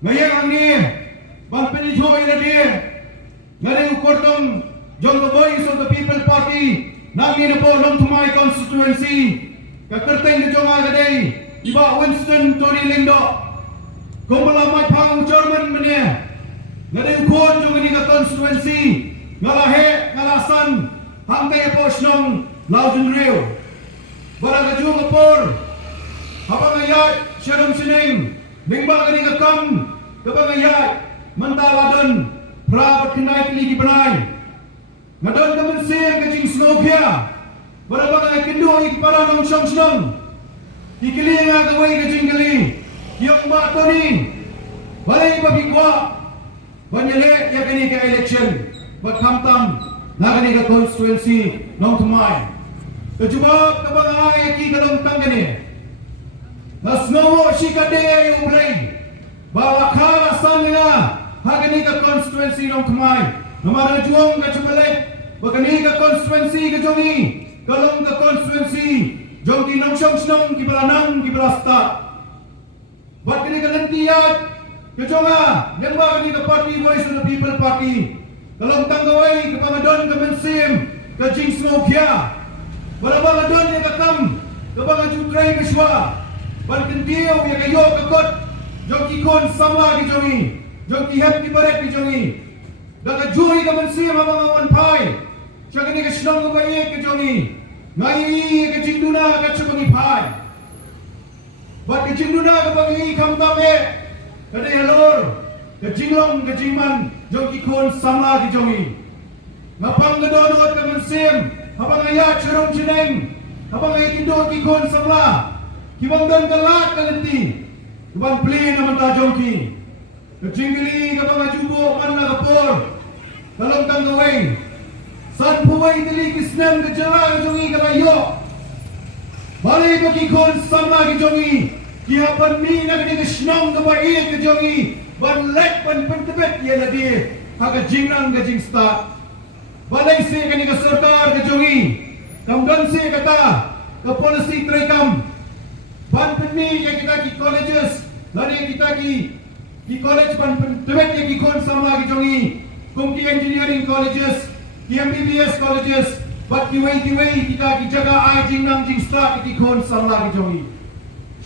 ngayang ang ni ban penitoy na di ngayon ukordong John the Voice of the People Party nagi na po ng Tumay Constituency kakertay na jong agaday iba Winston Tony Lindo kung malamay pang German mania ngayon ukord jong nga constituency ngalahe ngalasan hangtay po ng Lauzon Rio barang kajung apor habang ayat syarang sining Ningba kani kakam kapag ayat mantala don prabat kenai tili gibanai ngadon kaman sir kajing snowpia barabang ay kindo ikpara ng siyang ikili nga kaway kajing gali yung bato ni balay pabigwa banyale ya kani ka election bagkamtam na kani ka constituency ng Tumay kajubab kapag ay kikalong tanggani Nasnowo shikade ublay bawa karasan nga hagani ka constituency ng Tumay namara juong ka chumalay bagani ka constituency ka jongi kalong ka constituency jongi nang siyang kibalanang kibalasta ba't kani ka lantiyat ka jonga yang ba kani ka party Voice of the People Party kalong tanggaway kapangadon ka mensim ka jing snowpia barabang adon ya kakam kapag ajutray ka siya Bankendiyo ya kayo kakot Joki kon sama di jongi Joki hem di baret di jongi Daka juri ka mansiya mamamawan pai Siya kani ka sinong kabaye ka jongi Ngayi ka jinduna ka chubangi pai Bat ka jinduna ka bangi kamtame Kada halor Ka jinglong ka jingman Joki kon sama di jongi Ngapang gadonot ka mansim Habang ayat syarong sineng Habang ayat indot ki kon sama Kibang dan galak kalanti Kibang play naman tajong ki Kajinggali kapang ajubo man na kapor Talong tanggaway San puway tili kisnem kajala kajongi kabayo Balay bakikon sama kajongi Kihapan mi na kanigasnong kabayi kajongi Banlek pan pentebet yan na di Hakajinang kajing stat Balay si kanigasortar kajongi Kamdan si kata Kapolisi traikam Ban penni yang kita ki colleges, lari kita ki college ban tebet yang ki kon sama ki jongi, kum ki engineering colleges, ki MBBS colleges, bat ki way kita ki jaga ai jing nang jing start ki kon sama ki jongi.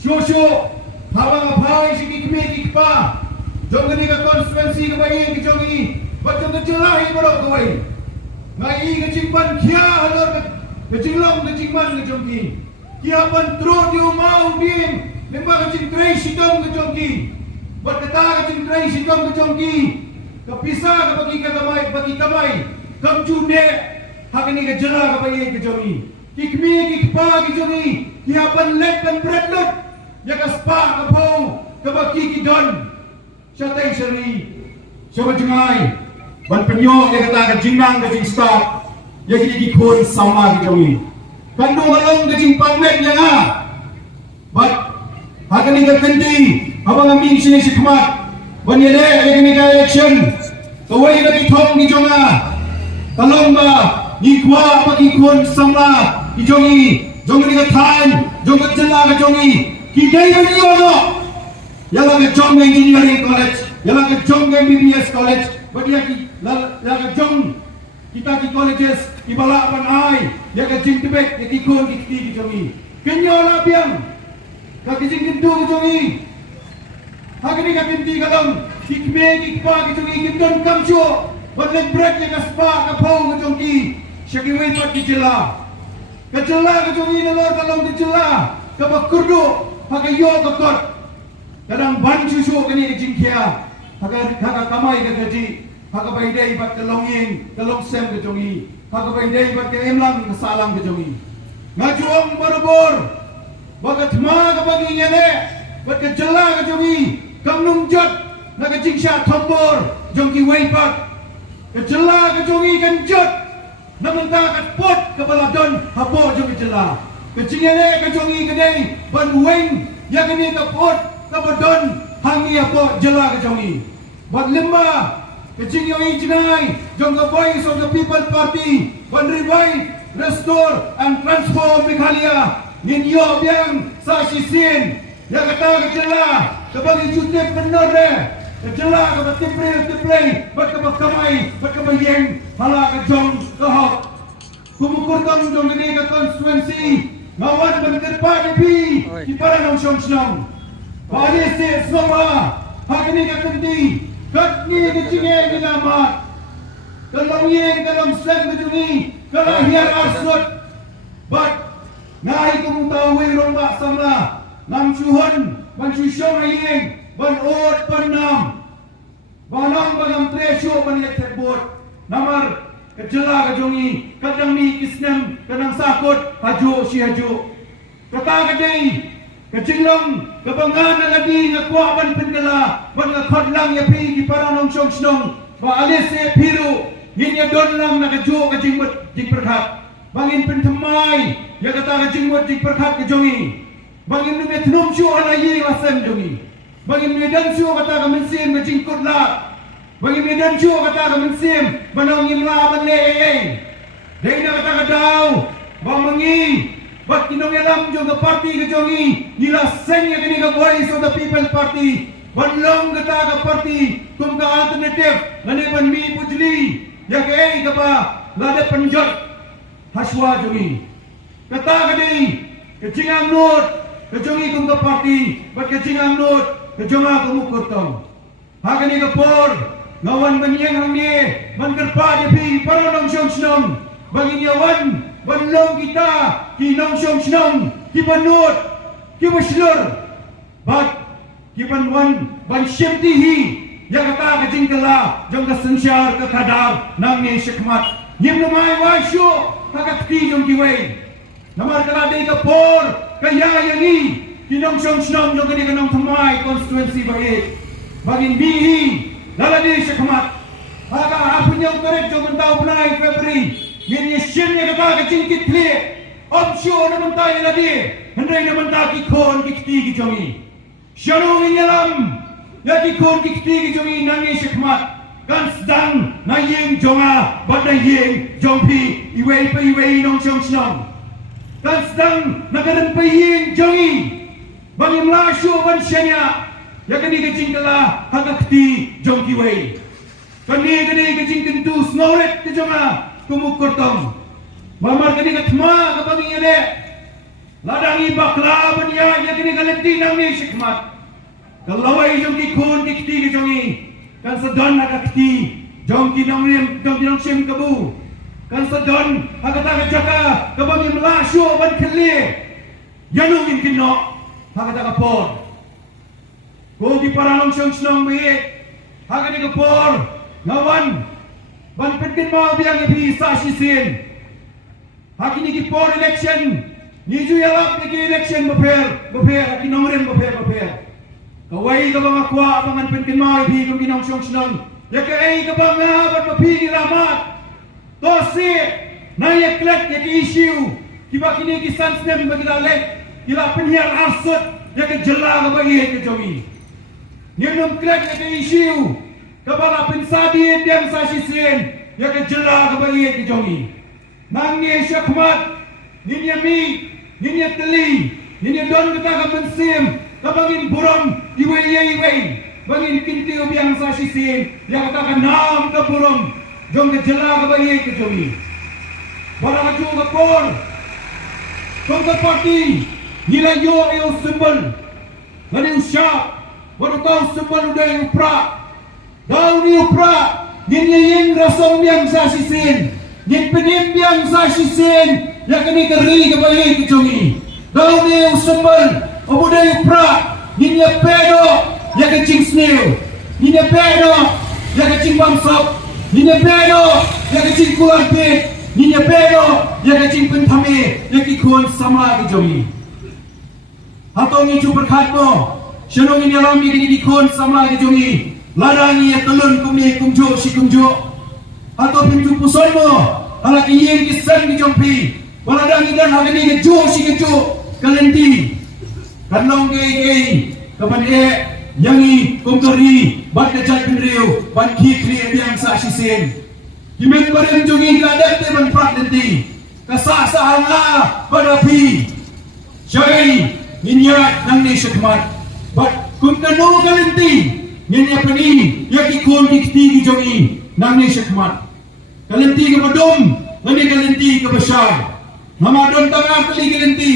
Shosho, habang apai si ki kme ki pa, jongi ka constituency ka bayi ki jongi, bat jong jelahi borok ka way. Ngai ka jing ban kia halor ka jinglang ka jingman ka jongi. Kiapan tro di umau din Lemba kacing tray sidong kejongki Buat kata kacing tray sidong kejongki Kapisa kapagi kagamay bagi kamay Kamjude Hakani kajala kapagi kejongki Kikmi kikpa kejongki Kiapan let dan breadlot Yakaspa kapau Kabaki kidon Syatay syari Syama jengay Ban penyo dia kata kajinang kajing start Yakini kikun sama kejongki Kandung kalong kajing pangwek niya nga But Hakani ka kandi Habang aming sini si Kmat Banyade Hakani ka election Kaway na kitong ni Jonga Kalong ba Ikwa Pakikun Sama Ijongi Jongi ka time Jongi jala ka jongi Kitay ka niyo no Yalang ka Jong Engineering College Yalang ka Jong MBBS College But yalang ka Jong Kita ki colleges Ibala pan ay Ya ka jing tebek Ya ki kon ki ki jongi Kenyo la piang Ka ki jing kintu ki jongi Hakani ka kinti kalong Kikme kikpa ki jongi Kinton kamsyo Badleg break ya ka spa Ka pau ki jongi Siya ki waipat ki jela Ka jela ki jongi Nalor kalong ki jela Ka bakurdo Hakayo kakot Kadang ban susu kani ki jing kia Haka kamay ka gaji Hakabai day bat kalongin kalong sem ke jongi hakabai day bat ke emlang kesalang ke jongi ngajuang barobor bagat ma kapagi ngene bat ke jela ke jongi kamnung jot na ke jingsha thombor jongi weipat ke jela ke jongi kan jot namenta kat pot ke baladon hapo jongi jela ke jingene ke jongi ke day ban weng ya ke ni ke pot ke badon hangi hapo jela ke jongi bat lemba Kecing yang ijnai, Jongga Voice of the People Party, Ban revive, restore and transform Meghalaya. Ninyo biang sa sisin, ya kata kecela, kabagi jutek benar Kejela ke tiplay, berkamai, berkamayeng, hala ke jong ke hok. Kumukur tong jong gini ke konstituensi, ngawan berkerpa di para nong senang. Bagi se semua, hak ini ke tenti, katni ke cingeng ke namat. Kalau yeng, kalau sen ke jungi, kalau hiar asut. But, ngai kumutawi rombak sama, nam cuhun, ban cusyong ayeng, ban ot panam, banang banam tresyo ban lektebot, namar kejela kejongi, kadang mi kisnem, kadang sakut, haju si haju. Kata kadai, kejilong, kebangan agadi ngakwa ban pendela, ban ngakadlang ya pi di para nong syong syong, ba alis e piru, nginya don lang nakaju kejingmut jing perkat. Bangin pentemai, ya kata kejingmut jing perkat kejongi. Bangin nume tenum syu alayi wasem jongi. Bangin medan syu kata kemensim kejingkut lah. Bangin medan syu kata kemensim banong imla banle. Dei na kata kadau, bang mengi, bat kinong yalam jong ke parti kejongi. Nila sen ya kini ke voice of the people party. Banlong kata ke parti, kum ke alternative, ngane ban mi pujli. Ya ke ei ke ba, lada penjot. Haswa jongi. Kata kadai, kejingang not. Kejongi kum ke parti, bat kejingang not, kejonga kumukur tong. Hakani ke por, ngawan banyeng hang ni, ban kerpa jepi para nong syong syong. Bangin yawan, banlong kita, ki nong syong syong, ki banut, ki baslur. Bat, ki banwan, ban syemtihi, ya kata kejing kela, jong ke sensyar ke kadar, nang ni syekmat. Nyim namai wasyo, kakak ti jong kiway. Namar kaladi ke por, kaya yang ni kinong syong jong kini kanong thamai konstituensi bagin bihi laladi syekmat haka apun yang korek jong mentau penai Februari ngini syemnya kata kecingkit kli opsyo na mentai ladi hendai na mentai kikon kikti kijongi syarung inyalam ya kikon kikti kijongi nangi syekmat kan sedang na yeng jonga badai yeng jongpi iwei pa iwei nong syong dan sedang nagaran paying jongi bagi melasyu ban syanya ya kini kecing kala hagakti jong kiway kini kecing tentu snoret ke jonga kumukur tong mamar kini katma kapangin yade ladangi bakla ban ya kini kalenti nang ni syikmat kalaway jong kikun kikti ke jongi kan sedon hagakti jong kinong rim jong kinong syem kabu kan sedon hakata jaka kabangin melasyo ban keli yanungin kino hakata kapor ko di paranong syong biik hakata kapor ngawan ban pentin mau biang ibi sa sisin hakini ki por election ni ju yalap ni election baper hakinong rin baper kawai ka bang akwa abangan pentin mau ibi kung ginong syong ya kay ka bang ban mapili ramat Tosi naya klek ya ke issue kiba kini kisan snem bagila lek kila penhial arsut ya ke jela ka bagi ke jongi nyenum klek ya ke issue kabala pensadi diam sa sisen ya ke jela ka bagi ke jongi nang ni syakmat ninya mi ninya teli ninya don kita ka pensim ka bangin burom iwei bangin kinti obiang sa sisen ya kata ka nam ka burom jom ke jela ka bayi ke jongi bara ka ka por jom ka parti nila yo ayo symbol ngani usya bara tau symbol uday upra daw ni upra ninya yeng rasong biang sa sisin nin penim biang sa sisin ya kani keri ka bayi ke jongi daw ni symbol uday upra ninya pedo ya ke cing snail ninya pedo ya ke cing bamsop ninya pedo ya kecing kulan pe ninya pedo ya kecing pentame ya kikun sama ke jongi hatong itu berkat mo syenong ini alami kini kikun sama ke jongi ladangi ya telun kumi kumjo si kumjo atau pintu pusoi mo ala kiyeng kisan ke jompi waladangi dan hagani ke jo si ke jo kalenti kanong gay kapan yangi kumkari bat kejat penriu bat kikri yang sa sisin kimen bareng jongi gadat te ban prat nanti kasasa hanga badapi syai ninyat nang ni syakmat bat kumkanu kalenti Ini apa ni? Ya kikon kikti kijongi nang ni syakmat. Kalenti ke badum, ngani kalenti ke besar. Mamadon tangah kali kalenti.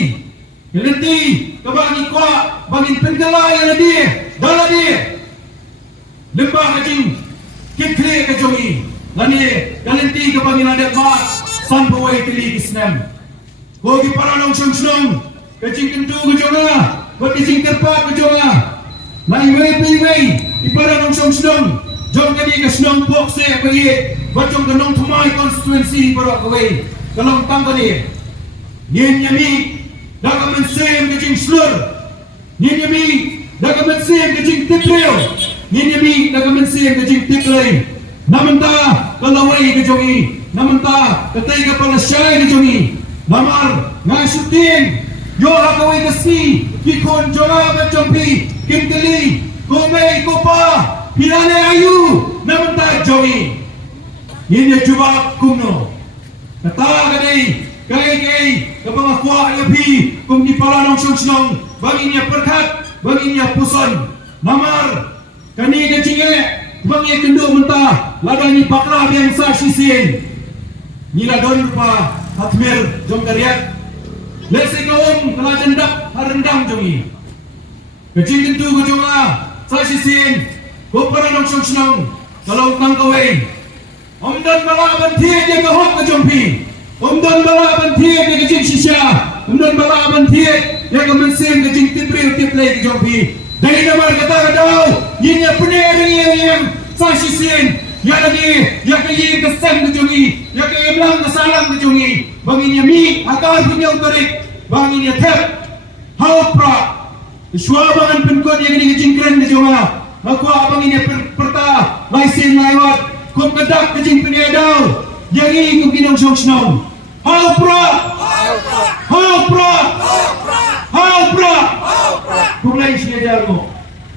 Kalenti ke bagi kuat, bagi penggalai yang dia, dalam dia. Lembah kacing, kikri kejongi. Ngani kalenti ke bagi nadak mat, sanpawai kali kisnam. Kogi para nong syong, kacing kentu kejonga, kacing kerpat kejonga. Mai wei, ipara nong syong, jom kani ke senong pok se bagi, bacong ke nong thumai constituency para kawai, kalong tang kani. Nyen yami, daga mensem kacing slur. Nyen yami, daga mensem kacing tipreo. Nyen yami, daga mensem kacing tiplay. Namenta kalawai kejongi, namenta ketai ke palasyai kejongi. Namar ngai syuting, yo hakawai kasi, kikon jonga bacompi. Kimteli, Komei, Kopa, Pilane Ayu, namenta jongi. Ini cuba kumno. Kata kai, kapang kuat yapi, kum di pala nong syong, baginya perkat, baginya puson. Namar, kani kecingnya, bangi kendu mentah, ladani pakra yang sah sisin. Nila don pa, hatmer, jom kariat. Lesi kaum, kena jendap, harendang jongi. Kecing tentu kejonga, saya sisin, kopara nong syong, kalau tang kawai. Omdan bala bantiye dia kahok kejompi. Omdan bala bantiye dia kecing sisya. Omdan bala bantiye dia kemensem kecing tiplay kejompi. Dari namar kata kadau, yinya pener yang saya sisin. Ya lagi, ya kayin kesan kejongi, ya kayin lang kesalang kejongi. Banginya mi, akal punya utorik, banginya tep, haupra. Suabangan penkot yang dikecingkran ke jonga. Aku abang ini perta laisin laiwat. Kum kedak kecing penedau. Jadi kum kinong syong. Haupra. Kum lain sini jago.